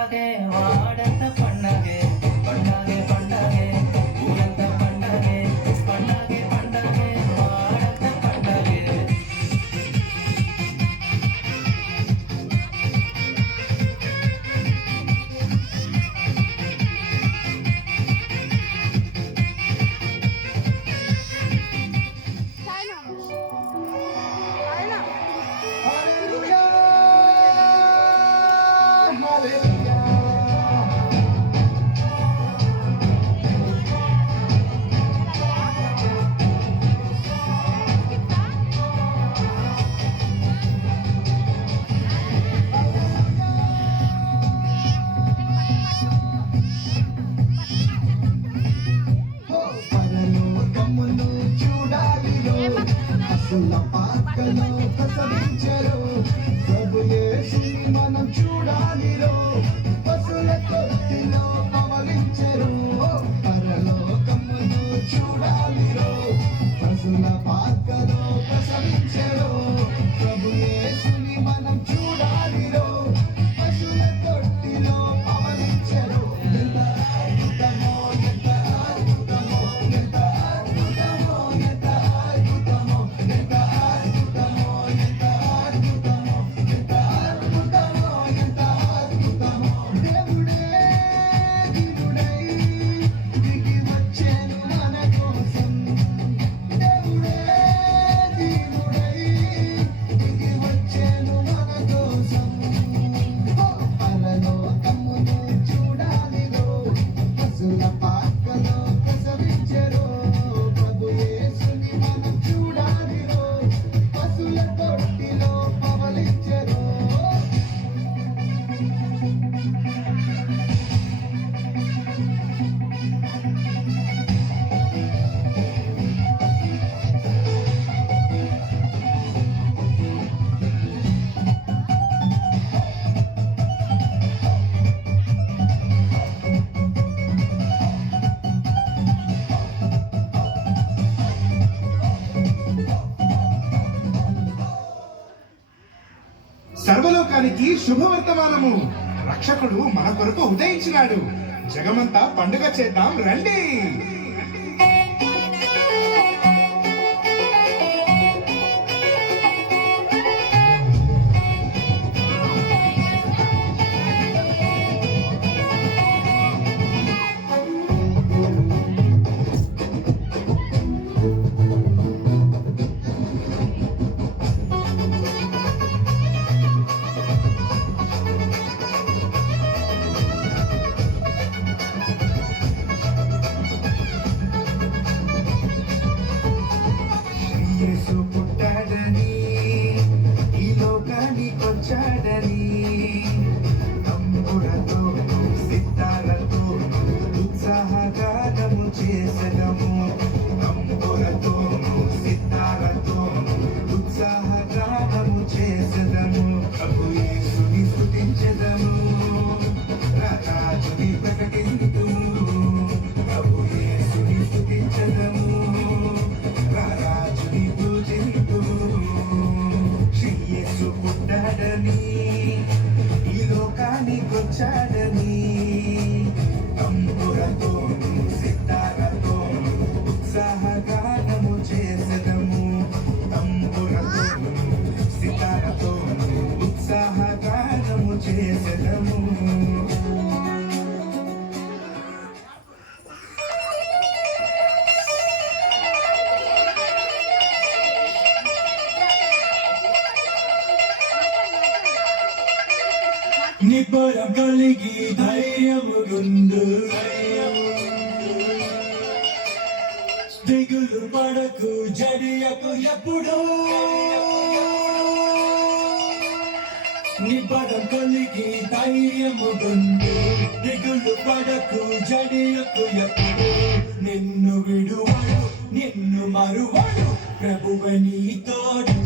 పండగే వాడంత పండగే పండగే పండగే ఊరంత పండగే పండగే పండగే వాడంత పండగే పాకలో ప్రసవించరు ప్రభు యేసుని మనం చూడాలిరో పశుల తొట్టిలో పవలించరు పరలోకమును చూడాలిరో పశుల పాకలో ప్రసవించరు ప్రభు యేసుని మనం చూడాలిరో పశుల తొట్టిలో పవలించరు ఎంత అద్భుతమో ఎంత అద్భుతమో ఎంత అద్భుతమో ఎంత అద్భుతమో ఎంత అద్భుతమో ఎంత అద్భుతమో ఎంత అద్భుతమో ఎంత అద్భుతమో దేవుడే దినుడై దిగి వచ్చెను మన కోసం దేవుడే దినుడై దిగి వచ్చెను మన కోసం పరలోకమును చూడాలిరో పశుల పాకలో ప్రసవించెరో ప్రభు యేసుని మనం చూడాలిరో పశుల తొట్టిలో పవలించెరో సర్వలోకానికి శుభవర్తమానము. రక్షకుడు మన కొరకు ఉదయించినాడు. జగమంతా పండుగ చేద్దాం రండి. యేసు పుట్టాడని ఈ లోకానికొచ్చాడని తంబురతో సితారతో ఉత్సాహగానము చేసెదము. తంబురతో సితారతో ఉత్సాహగానము చేసెదము. ప్రభు యేసుని స్తుతించెదము, రాజుని ప్రకటింతుము. ప్రభు యేసుని స్తుతించెదము, రాజుని పూజింతుము. శ్రీ యేసు పుట్టాడని ఈ లోకానికొచ్చాడని తంబురతో సితారతో ఉత్సాహగానము చేసెదము. తంబురతో సితారతో ఉత్సాహగానము చేసెదము. నిబ్బరం కలిగి ధైర్యముగుండు, దిగులు పడకు జడియకు ఎప్పుడు. నిబ్బరం కలిగి ధైర్యముగుండు, దిగులు పడకు జడియకు ఎప్పుడు. నిన్ను విడువడు నిన్ను మరువడు ప్రభువు నీ తోడు.